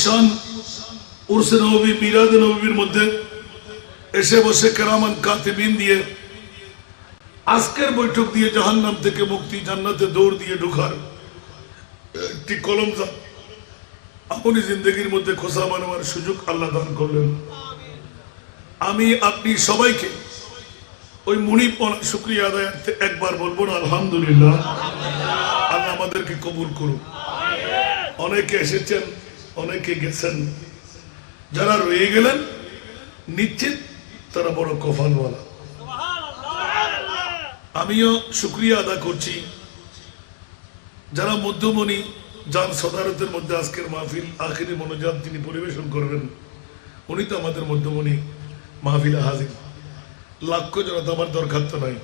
আজিমুসান উর্সে নবী মিরাদ নবীর মধ্যে এসে বসে কেরামান কাতিবিন দিয়ে আজকের বৈঠক দিয়ে জাহান্নাম থেকে মুক্তি, জান্নাতে দৌড় দিয়ে ঢোকার একটি কলম আপনি জিন্দগির মধ্যে খোসা বানাবার সুযোগ আল্লাহ দান করলেন। আমি, আপনি সবাইকে ওই মুনিপনা শুক্রিয়া আদায়ার্থে একবার বলব না, আলহামদুলিল্লাহ। আল্লাহ আমাদেরকে কবুল করুন অনেকে এসেছেন অনেকে গেছেন। যারা রয়ে গেলেন, নিশ্চিত তারা বড় কফালওয়ালা আমিও শুক্রিয়া আদা করছি। যারা মধ্যমণি যান সদারতের মধ্যে আজকের মাহফিল আখেরি মনোজাত তিনি পরিবেশন করবেন, উনি তো আমাদের মধ্যমণি, মাহফিলে হাজির। লাক্ষ জনতা আমার দরকার তো নাই।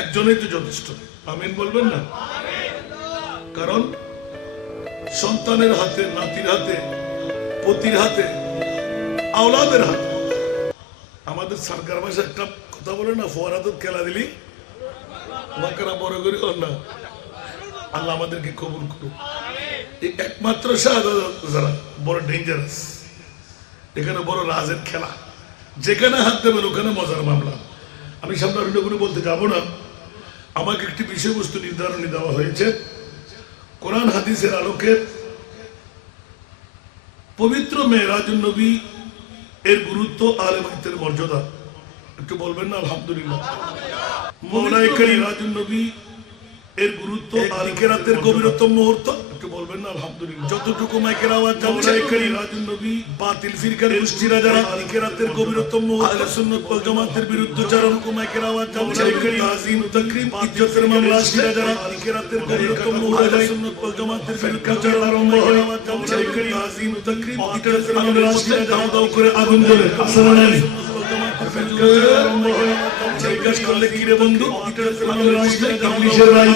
একজনেই তো যথেষ্ট। আমিন বলবেন না? কারণ সন্তানের হাতে, নাতির হাতে, পতির হাতে, আওলাদের হাতে। আমাদের সরকার মাসে একটা কথা বলে না, ফোয়ারা তো খেলা দিলি? বাঁকড়া বড় করি না, আল্লাহ আমাদেরকে কবুল করুক। এই একমাত্র যারা, বড় ডেঞ্জারাস এখানে বড় রাজের খেলা। যেখানে হাত দেবেন, ওখানে মজার মামলা। আমি সামনে অন্য কোনো বলতে যাব না। আমাকে একটি বিষয়বস্তু নির্ধারণী দেওয়া হয়েছে। কোরআন হাদিসের আলোকে পবিত্র মেয়েরাজ নবী এর গুরুত্ব আর আলেমাইতের মর্যাদা। একটু বলবেন না? আলহামদুলিল্লাহ। মৌলাই করি রাজুল নবী এর গুরুত্ব আলিকেরাতের গভীরতম মুহূর্ত। বলবেন না আলহামদুলিল্লাহ যতটুকু মাইকের আওয়াজ মৌলাই করি রাজুল নবী বাতিল ফিরকার গোষ্ঠীরা যারা আলিকেরাতের গভীরতম আহলে সুন্নাত ওয়াল জামাতের বিরুদ্ধে যারা হুকুম মাইকের আওয়াজ মৌলাই করি তাজিম তাকরিম ইজ্জতের মামলা আসলে যারা আলিকেরাতের গভীরতম আহলে সুন্নাত ওয়াল জামাতের বিরুদ্ধে যারা আরম্ভ হয় মৌলাই করি তাজিম তাকরিম ইজ্জতের মামলা আসলে দাও দাও করে আগুন জ্বলে আসসালামু আলাইকুম জিজ্ঞাসা করলে কি রে বন্ধু ইবলিশের ভাই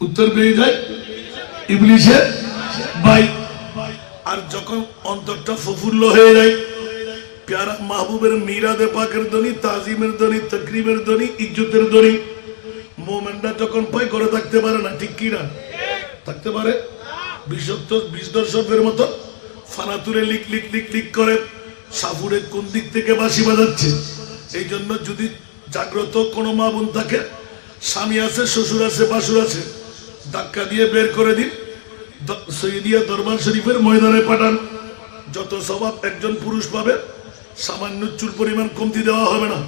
উত্তর পেয়ে যায় ইবলিশের ভাই। আর যখন অন্তরটা প্রফুল্ল হয়ে যায়, প্যারা মাহবুবের মিরাদে পাকের ধ্বনি, তাজিমের ধ্বনি, তকরিমের ধ্বনি, ইজ্জতের ধ্বনি মোমেন্টটা যখন পায় করে থাকতে পারে না, ঠিক কি না? থাকতে পারে। বিষক্ত বিষ দর্শকের মতো ফানাতুরে লিক লিক লিক লিক করে সাপুরে কোন দিক থেকে বাঁশি বাজাচ্ছে? এই জন্য যদি জাগ্রত কোনো মা বোন থাকে, স্বামী আছে, শ্বশুর আছে, বাসুর আছে ধাক্কা দিয়ে বের করে দিন। সৈয়দিয়া দরবার শরীফের ময়দানে পাঠান। যত স্বভাব একজন পুরুষ পাবে, সামান্য চুল পরিমাণ কমতি দেওয়া হবে না।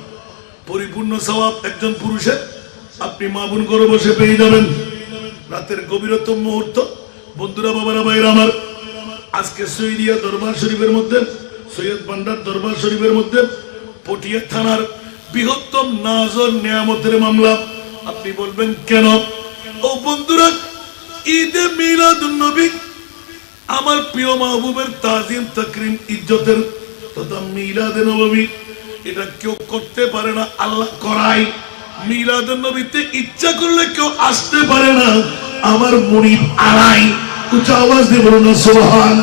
পরিপূর্ণ স্বভাব একজন পুরুষের, আপনি মা বোন করে বসে পেয়ে যাবেন। রাতের গভীরতম মুহূর্ত। বন্ধুরা, বাবারা ভাইরা আমার, আজকে সৈদিয়া দরবার শরীফের মধ্যে, সৈয়দ ভান্ডার দরবার শরীফের মধ্যে পটিয়া থানার বৃহত্তম নাজর নিয়ামতের মামলা। আপনি বলবেন, কেন? ও বন্ধুরা, ঈদে মিলাদুন নবী, আমার প্রিয় মাহবুবের তাজিম, তাকরিম, ইজ্জতের তথা মিলাদে নবী এটা কেউ করতে পারে না, আল্লাহ করাই। মিলাদ নবীতে ইচ্ছা করলে কেউ আসতে পারে না, আমার মনিব আড়াই উচ্চ আওয়াজ দিয়ে বলুন না সোহান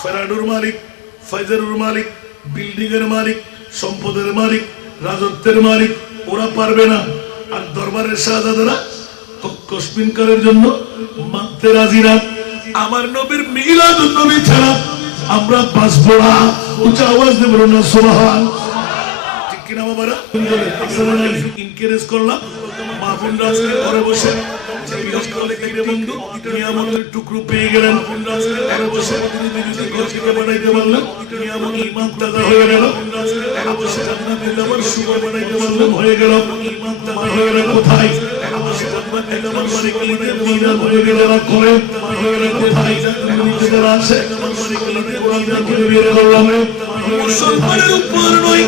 ফেরাডুর মালিক, ফাইজারুর মালিক বিল্ডিং এর মালিক, সম্পদের মালিক, রাজত্বের মালিক, ওরা পারবে না। আর দরবারের শাহজাদারা করার জন্য মানতে রাজি না। আমার নবীর মিলাদ নবী ছাড়া আমরা বাঁচবো না। উচ্চ আওয়াজ দেব না সোহান ঠিক কিনা বাবারা? ইনকারেজ করলাম। মাহফুল আজকে ঘরে বসে জিজ্ঞেস করলে কি বন্ধু? নিয়ামতের টুকরো পেয়ে গেলেন। ঘরে বসে যদি গোষ্ঠীকে বানাইতে পারলাম নিয়ামত হয়ে গেল। আমার শুভ বানাইতে পারলাম হয়ে গেল। হয়ে কোথায়? জান্নাত দিলে আমার মানে কি? মিলাদ হয়ে গেল। না করে হয়ে গেল। কোথায়? নিজেদের আসে আমার মানে করে বের করলাম মুসলমানের উপর নয়।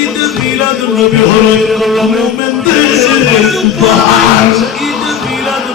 ঈদ মিলাদ নবী হলো করলাম মুমিনদের উপহার ঈদ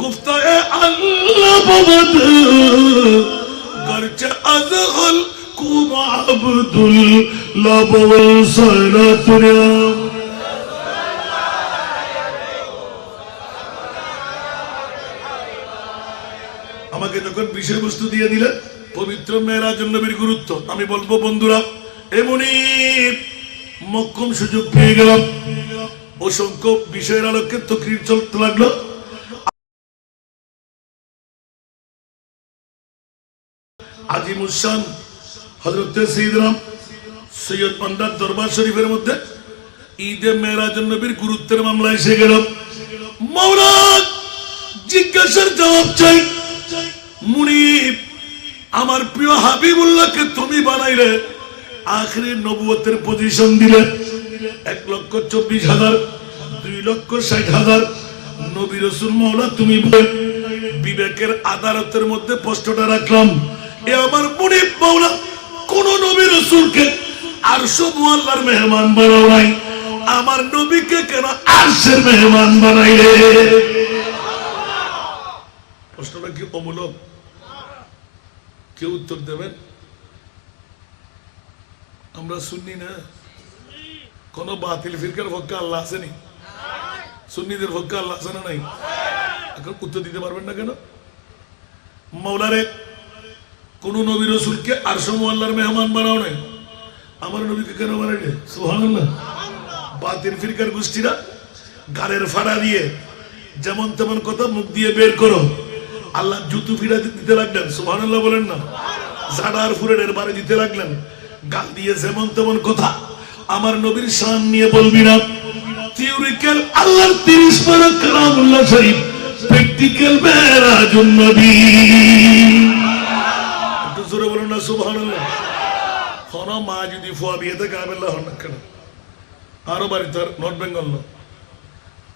গুফতায়ে আল্লাহ বাবাদ করছে আজহল কুম আব্দুল লাবল সালাতুরিয়াম আমাকে যখন বিষয়বস্তু দিয়ে দিলেন, পবিত্র মেয়েরাজ নবীর গুরুত্ব। আমি বলব, বন্ধুরা এমনই মক্ষম সুযোগ পেয়ে গেলাম। অসংখ্য বিষয়ের আলোকে তকরির চলতে লাগল। আজিমুসান হজরত সঈদরাম সৈয়দ পান্ডার দরবার শরীফের মধ্যে ঈদে মেয়েরাজ নবীর গুরুত্বের মামলা এসে গেল। মৌরাজ জিজ্ঞাসার জবাব চাই। মুনিব, আমার প্রিয় হাবিবুল্লাহকে তুমি বানাইলে, আখরি নবুয়তের পজিশন দিলে। এক লক্ষ চব্বিশ হাজার, দুই লক্ষ ষাট হাজার নবী রসুল মৌলা তুমি বিবেকের আদালতের মধ্যে প্রশ্নটা রাখলাম। এ আমার মুনিব মৌলা কোন নবী রসুলকে আর সব মেহমান বানাও নাই। আমার নবীকে কেন আরশের মেহমান বানাইলে প্রশ্নটা কি অমূলক? কেউ উত্তর দেবেন? আমরা শুনি না। কোন বাতিল ফিরকার পক্ষে আল্লাহ আসেনি সুন্নিদের পক্ষে আল্লাহ আছে না নাই? এখন উত্তর দিতে পারবেন না কেন? মৌলারে কোন নবী রসুলকে আর সম আল্লাহর মেহমান বানাও নাই। আমার নবীকে কেন বানাইলে সোহান বাতিল ফিরকার গোষ্ঠীরা গালের ফাড়া দিয়ে যেমন তেমন কথা মুখ দিয়ে বের করো। আল্লাহ জুতু ফিরা দিতে লাগলেন সুহান বলেন না। জাডার ফুরের বাড়ি দিতে লাগলেন। গাল দিয়ে যেমন তেমন কথা আমার নবীর শান নিয়ে বলবি না। থিওরিক্যাল আল্লাহর তিরিশ পারা কালামুল্লাহ শরীফ প্র্যাকটিক্যাল মেরাজুন নবী। আরও বাড়ি তার নর্থ বেঙ্গল না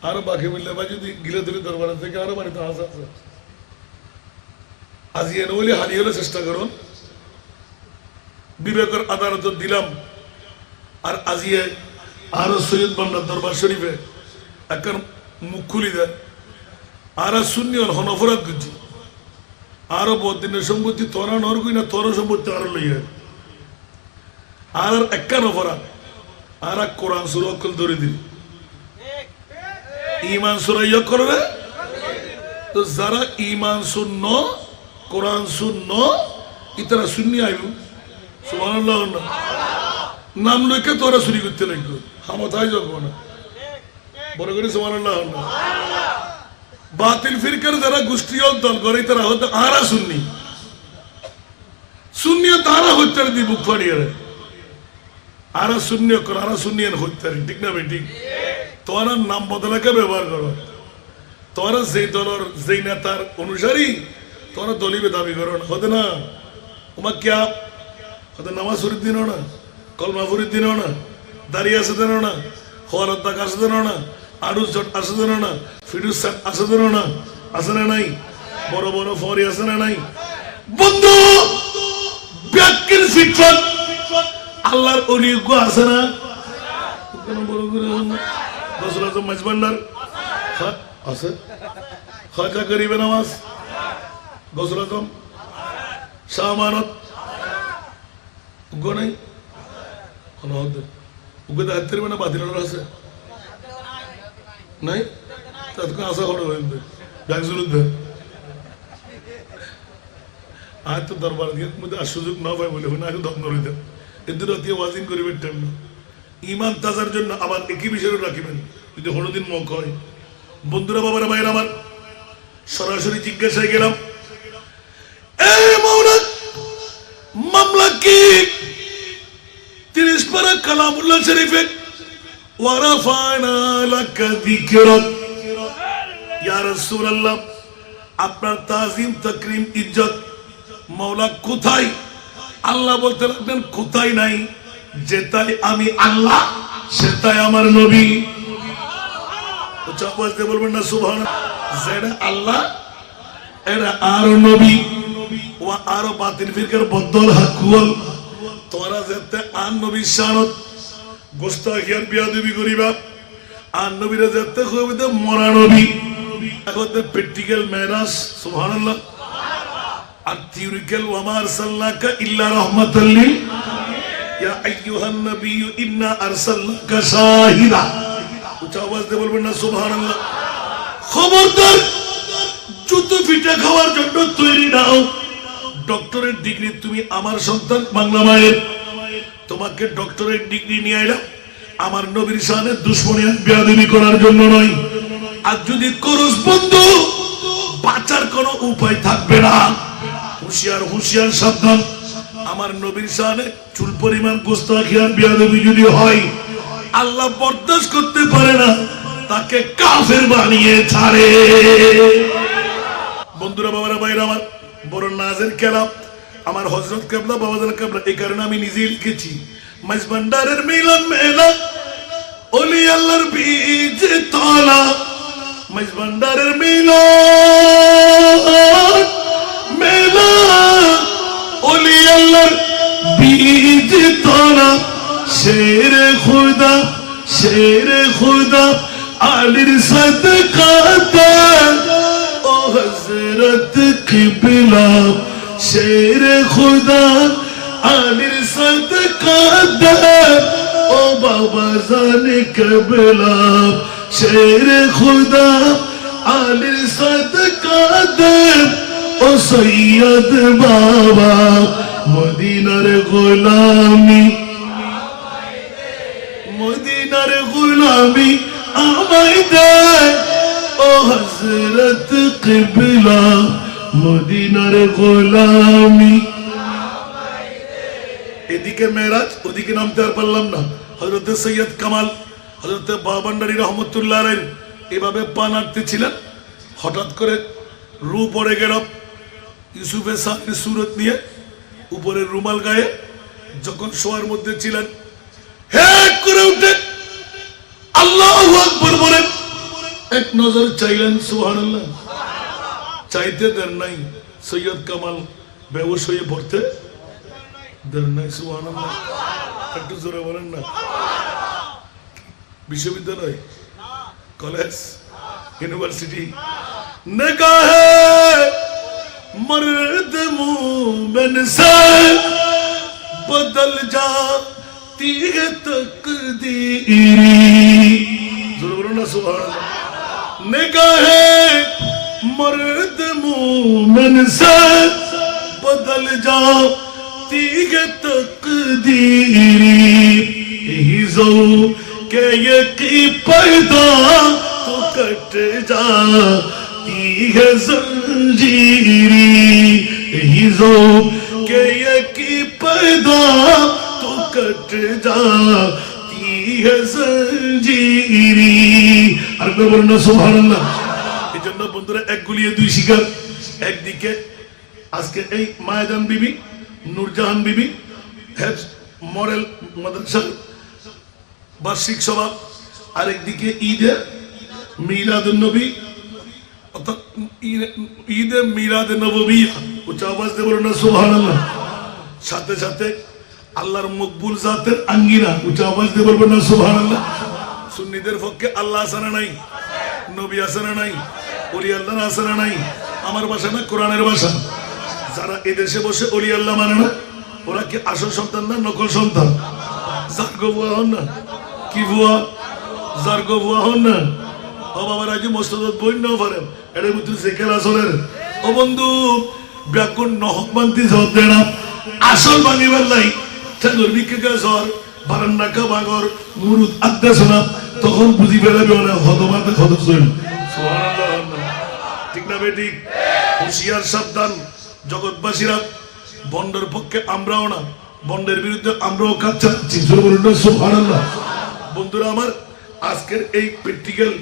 আরও বাকি মিললে বা যদি গিলে থেকে আরও বাড়িতে আছে হারিয়ে হলে চেষ্টা করুন বিবেকের আদালত দিলাম আর আজিয়ে আরও সৈয়দ বান্ডার দরবার শরীফে একখান মুখ খুলি দেয় আর শূন্য হন অপরাধ আরও বদিনের সম্পত্তি, তোরা নরগুই না তোর সম্পত্তি আরও লইয়া। আর একখান অপরাধ আর এক কোরআন সুর অকল ধরে দিল ইমান সুরাইয়া করবে তো যারা ইমান শূন্য, কোরআন শূন্য, ইতারা শূন্য আইব। সুবহানাল্লাহ না নাম লেখে তোরা চুরি করতে লাগবে। হামতাই যাব না বড় করে সুবহানাল্লাহ না বাতিল ফিরকার যারা গোষ্ঠী দল করে, তারা হতে আরা শুননি শূন্য তারা হত্যা দি বুক ফাড়িয়ে আরা শূন্য কর আরা শূন্য হত্যা ঠিক না বেটি? তোমার নাম বদলাকে ব্যবহার করো। তোরা যেই দলের, যেই নেতার অনুসারী তোরা দলিবে দাবি করো না। হতে না? তোমার ক্যা হতে নামাজ শরীর দিন না কলমা ফরিদ দিন না দাঁড়িয়ে আসে দেন না হওয়ার তাক আসে দেন না আড়ুস জট আসে দেন না। ফিডুস সাট আসে দেন না? আসে না নাই? বড় বড় ফরি আসে না নাই? বন্ধু ব্যাকির শিক্ষক। আল্লাহর অলিজ্ঞ আছে না? বড় করে মাছ ভান্ডার। হ্যাঁ, আছে? খাজা গরিবে নামাজ। আজম। আছে। নাই? তাদেরকে আশা করে হইবে ব্যাগজুলুদ্দে আজ তো দরবার দিয়ে সুযোগ না পাই বলে না দম নড়িতে এদের দিয়ে ওয়াজিন করিবেন টাইম না ইমান তাজার জন্য আবার একই বিষয় রাখিবেন। যদি হলদিন মুখ হয়। বন্ধুরা, বাবারা, ভাইয়ের আমার, সরাসরি জিজ্ঞাসায় গেলাম মামলা কি? তিরিশ পারা কালামুল্লাহ শরীফে ওয়ারাফানা লাকা যিকরাক আপনার তাজিম, তাকরিম, ইজ্জত মাওলা কোথায়? আল্লাহ বলতে লাগলেন, কোথায় নাই? যেটাই আমি আল্লাহ, সেটাই আমার নবী। দিয়ে বলবেন না যেটা আল্লাহ নবী। যেতে আর নবীরা যেতে মরা নবী। এখন প্র্যাকটিক্যাল খাওয়ার জন্য তৈরি নাও ডক্টরের ডিগ্রি তুমি আমার সন্তান বাংলা মায়ের তোমাকে ডক্টরের ডিগ্রি নিয়ে আমার নবীর সামনে দুশ্মনী করার জন্য নয় আর যদি করস বন্ধু, বাঁচার কোনো উপায় থাকবে না। হুঁশিয়ার হুঁশিয়ার, সাবধান। আমার নবীর সামনে চুল পরিমাণ গোস্তাখি আর যদি হয়, আল্লাহ বরদাস্ত করতে পারে না, তাকে কাফের বানিয়ে ছাড়ে। বন্ধুরা, বাবারা বাইরে আমার, বড় নাজের কেলাম আমার হজরত কেবলা, বাবাজান কেবলা, এই কারণে আমি নিজেই লিখেছি মাইজ ভান্ডারের মিলন মেলা, অলি আল্লাহর বীজ তলা। মাইজ ভান্ডারের মিলন মেলা অলি আল্লাহর বীজ তলা শের খুদা শের খুদা আলির সদকাতা ও হজরত কিবলা শের খুদা আলির সদকাতা ও বাবা জানে কিবলা শের খুদা আলির সদকাতা ও সৈয়দ বাবা মদিনার গোলামি মদিনার গুলামি আমায় দেয় ও হজরত কিবলা মদিনার গোলামি এদিকে মেরাজ, ওদিকে নামতে আর পারলাম না। হজরত সৈয়দ কামাল হজরত বাবান্ডারি রহমতুল্লাহ এভাবে পা নাড়তে ছিলেন। হঠাৎ করে রু পড়ে গেল ইউসুফের সামনে সুরত নিয়ে উপরের রুমাল গায়ে যখন শোয়ার মধ্যে ছিলেন। হ্যাঁ করে উঠে, আল্লাহ আকবর বলে এক নজর চাইলেন, সুবহানাল্লাহ। চাইতে দেন নাই, সৈয়দ কামাল হয়ে পড়তে দেন নাই, সুবহানাল্লাহ। একটু জোরে বলেন না। বিশ্ববিদ্যালয়, কলেজ, ইউনিভার্সিটি। নেগাহে মর্দ মুমেন সে বদল যাতি হে তকদীরি। জোরে বলুন না, সুবহানাল্লাহ। নেগাহে মর্দ মুমেন সে বদল যাতি হে তকদীরি। এই জৌ के ये की पैदा तो कट जाती है जंजीरी यही जो के ये की पैदा तो कट जाती है जंजीरी আর কেউ বলেন না সুবহানাল্লাহ এই জন্য বন্ধুরা এক গুলিয়ে দুই শিকার একদিকে আজকে এই মায়াজান বিবি নূরজাহান বিবি হেজ মডেল মাদ্রাসার বার্ষিক সভা, আরেকদিকে ঈদে মিলাদুন নবী, অর্থাৎ ঈদে মিলাদ নবী উচ্চ আওয়াজ বলুন না, সুবহানাল্লাহ। সাথে সাথে আল্লাহর মকবুল জাতের আঙ্গিনা উচ্চ আওয়াজ দিয়ে বলবেন না, সুবহানাল্লাহ। সুন্নিদের পক্ষে আল্লাহ আসানা নাই? নবী আসানা নাই? অলি আল্লাহ আসানা নাই? আমার ভাষা না, কোরআনের ভাষা? যারা এদেশে বসে অলি আল্লাহ মানে না, ওরা কি আসল সন্তান না নকল সন্তান? হন না? কি বুয়া জার্গো বুয়া হন না। ও বাবার আগে মোস্তদত বই নাও পারেন এটা বুঝতে সেকেল আসলের ও বন্ধু ব্যাকুণ নহক বান্তি জব দেয় না। আসল ভাঙিবার লাই ঠাকুর বিকে জ্বর বারান্ডাকা বাগর? মুরুদ আড্ডা শোনা। তখন বুঝি বেড়াবে ওরা হতমাতে হত ঠিক না বেটি? হুশিয়ার সাবধান। জগৎবাসীরা, বন্ডের পক্ষে আমরাও না। বন্ডের বিরুদ্ধে আমরাও কাজ চাচ্ছি সুবহানাল্লাহ। বন্ধুরা আমার, আজকের এই প্র্যাকটিক্যাল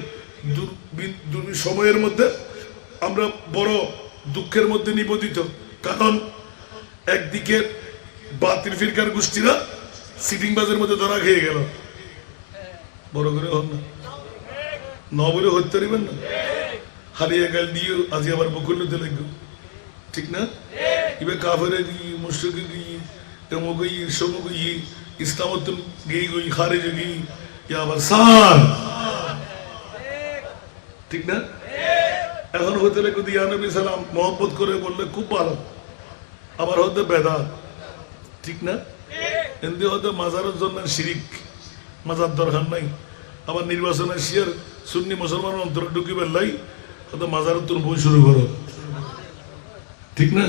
সময়ের মধ্যে আমরা বড় দুঃখের মধ্যে নিবেদিত কারণ একদিকে বাতিল ফিরকার গোষ্ঠীরা সিটিং বাজের মধ্যে ধরা খেয়ে গেল। বড় করে হন না। ন বলে হতে পারিবেন না। হারিয়ে গেল দিয়ে আজ আবার বকুল্যতে লাগবে। ঠিক না? এবার কাফেরে গিয়ে মুশ্রিকে গিয়ে তেমক গিয়ে সমক গিয়ে গিয়ে গই, খারেজ গিয়ে ঠিক না? এখন হতে লাগবে দিয়া নবী সালাম মহব্বত করে বললে খুব ভালো আবার হতে বেদা ঠিক না? এমনি হতে মাজারের জন্য শিরিক, মাজার দরকার নাই। আবার নির্বাচনের শিয়ার সুন্নি মুসলমান অন্তরে ঢুকি বেল্লাই হয়তো মাজারের তোর বই শুরু করো। ঠিক না?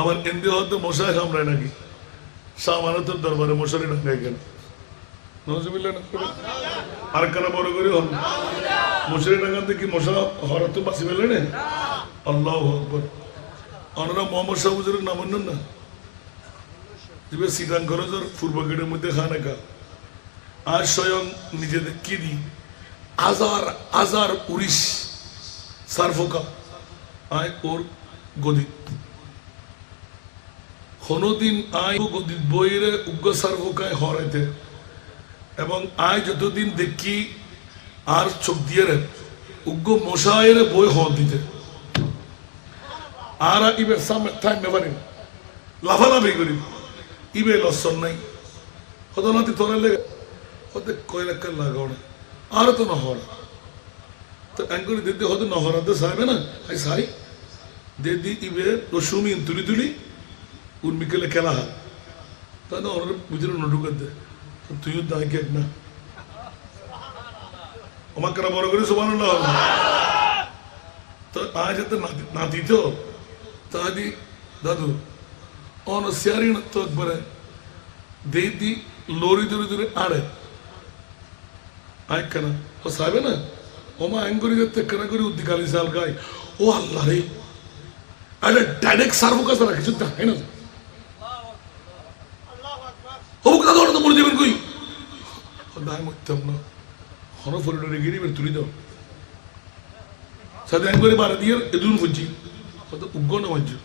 আবার এমনি হতে মশাই কামড়ায় নাকি। সামানতের দরবারে মশারি ডাঙ্গায় কেন? নজমিল্লা আর বড় করে হল মশারি ডাঙ্গাতে কি মশা তো বাঁচি পেলে আল্লাহ আকবর। মোহাম্মদ শাহ হুজুরের নাম না। যে শ্রীরাম খরচের পূর্ব গেটের মধ্যে খানে কা আর স্বয়ং নিজেদের কি দি? হাজার হাজার উড়িশ সার্ফকা। আয় ওর গদিত কোনদিন আয় গদিত বইরে উগ্র সার্ফকায় হরাইতে এবং আয় যতদিন দেখি, আর চোখ দিয়ে রে, উগ্র মশায়ের বই হওয়া দিতে আর ইবে সামনে লাফালাফি করি ইবে লসন নাই। হতো নাতি তোরা লেগে, হতে কয়লাকার লাগাও না আর তো নহর। তো অ্যাঙ্করি দিদি হতে নহরাতে সাহেবে না? আই সাই। দিদি ইবে রসুমিন তুলি তুলি, উর্মিকেলে খেলা হয়। তাহলে ওনার বুঝলে নটুকার দে। তো তুইও দায় কেক না আমাকে বড় করে সমান না হল তো আজ এত নাতি তো তাদি দাদু ಅವನ ಸ್ಯಾರಿನ ತೋಗ್ಬರೆ ದೇದಿ ಲೋರಿ ದುರಿ ದುರಿ ಆಡೆ ಆಯ್ಕನ ও সাহেবে না ওমা অ্যাঙ্গুরি দেখতে কেন করে উদ্দি কালি সাল গাই ও আল্লাহ রে আরে ডাইরেক্ট সার্ভ মরে যাবেন কই? দায় মরতাম না হন ফরিডরে গিরি বের তুলি দাও। সাথে অ্যাঙ্গুরি বারে দিয়ে এদুন ফুঁচি কত উগ্র না মাঝে